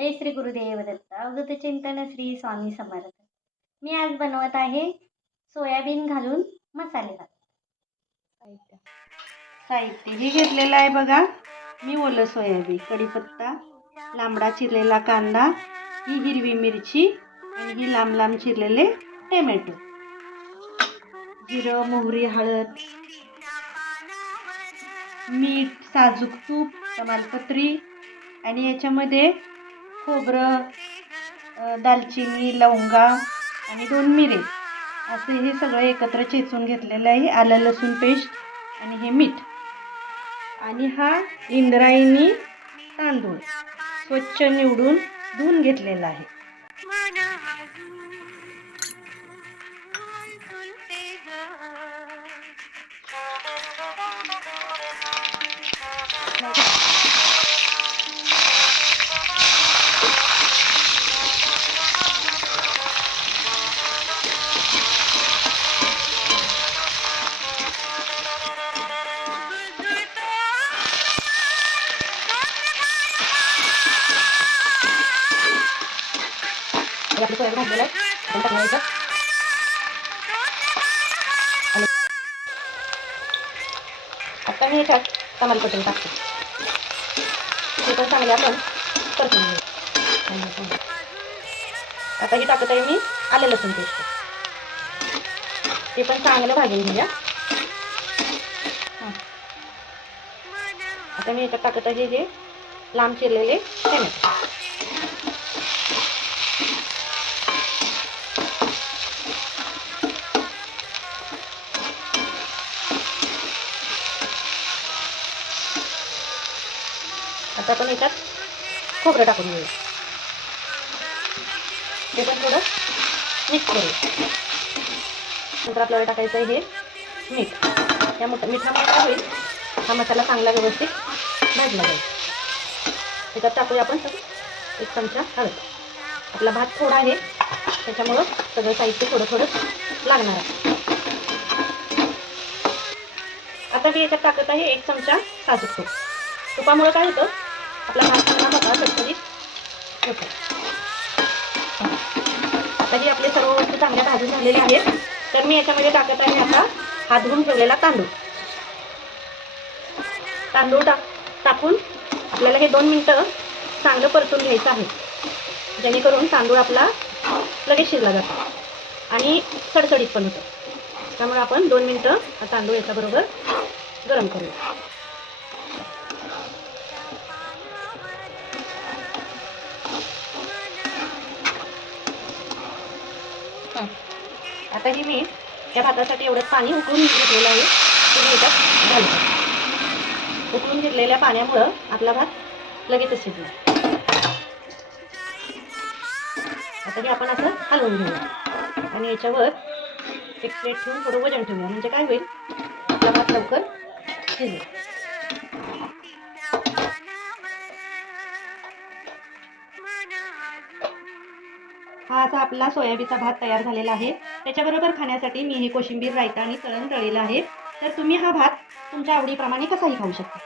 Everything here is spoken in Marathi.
जय श्री गुरुदेव दत्त. अवधूत चिंतन श्री स्वामी समर्थ. मी आज बनवत आहे सोयाबीन घालून मसाले भात. साहित्य हे घेतलेलं आहे बघा. मी ओलं सोयाबीन, कढीपत्ता, लांबडा चिरलेला कांदा, ही हिरवी मिरची आणि ही लांब लांब चिरलेले टोमॅटो, जिरं, मोहरी, हळद, मीठ, साजूक तूप, तमालपत्री आणि याच्यामध्ये खोबरं, दालचिनी, लवंगा आणि 2 मिरे असे हे सगळं एकत्र चेचून घेतलेलं आहे. आलं लसूण पेस्ट आणि हे मीठ आणि हा इंद्रायणी तांदूळ स्वच्छ निवडून धुवून घेतलेला आहे. आपलं सोयाबीन घातलेलं आहे. आपण टाकणार आता मी याच्यात तमालपत्री टाकते. ते पण चांगले आपण परतून घेऊ. आता ही टाकत आहे मी आलं लसूण पेस्ट. ते पण चांगलं भाजून घेऊया. आता मी याच्यात टाकत आहे हे लांब चिरलेले टोमॅटो. आता आपण याच्यात खोबरं टाकून घेऊया. ते पण थोडं मिक्स करूया. नंतर आपल्याला टाकायचं आहे हे मीठ. या मिठामुळे काय होईल, हा मसाला चांगला व्यवस्थित भाजला जाईल. त्याच्यात टाकूया आपण 1 चमचा हळद. आपला भात थोडा आहे त्याच्यामुळं सगळं साहित्य थोडं थोडं लागणार आहे. आता मी याच्यात टाकत आहे 1 चमचा साजूक तूप. तुपामुळे काय होतं, आपला भात चांगला मोकळा चटचटीत होतो. आता ही आपले सर्व वस्तू चांगल्या भाजून झालेले आहेत. तर मी याच्यामध्ये टाकत आहे आता हा धुवून ठेवलेला तांदूळ. टाकून आपल्याला हे 2 मिनटं चांगलं परतून घ्यायचं आहे, जेणेकरून तांदूळ आपला लगेच शिजला जातो आणि सडसडीत पण होतो. त्यामुळे आपण 2 मिनटं हा तांदूळ याच्याबरोबर गरम करूया. आता ही मी या भातासाठी एवढं पाणी उकळून घेतलेलं आहे. ते याच्यात घालतो. उकळून घेतलेल्या पाण्यामुळं आपला भात लगेचच शिजला. आता हे आपण असं हलवून घेऊया आणि याच्यावर एक प्लेट ठेवून थोडं वजन ठेवूया. म्हणजे काय होईल, आपला भात लवकर शिजेल. हा असा आपला सोयाबीनचा भात तयार झालेला आहे. त्याच्याबरोबर खाण्यासाठी मी हे कोशिंबीर, रायता आणि तळण तळलेलं आहे. तर तुम्ही हा भात तुमच्या आवडीप्रमाणे कसाही खाऊ शकता.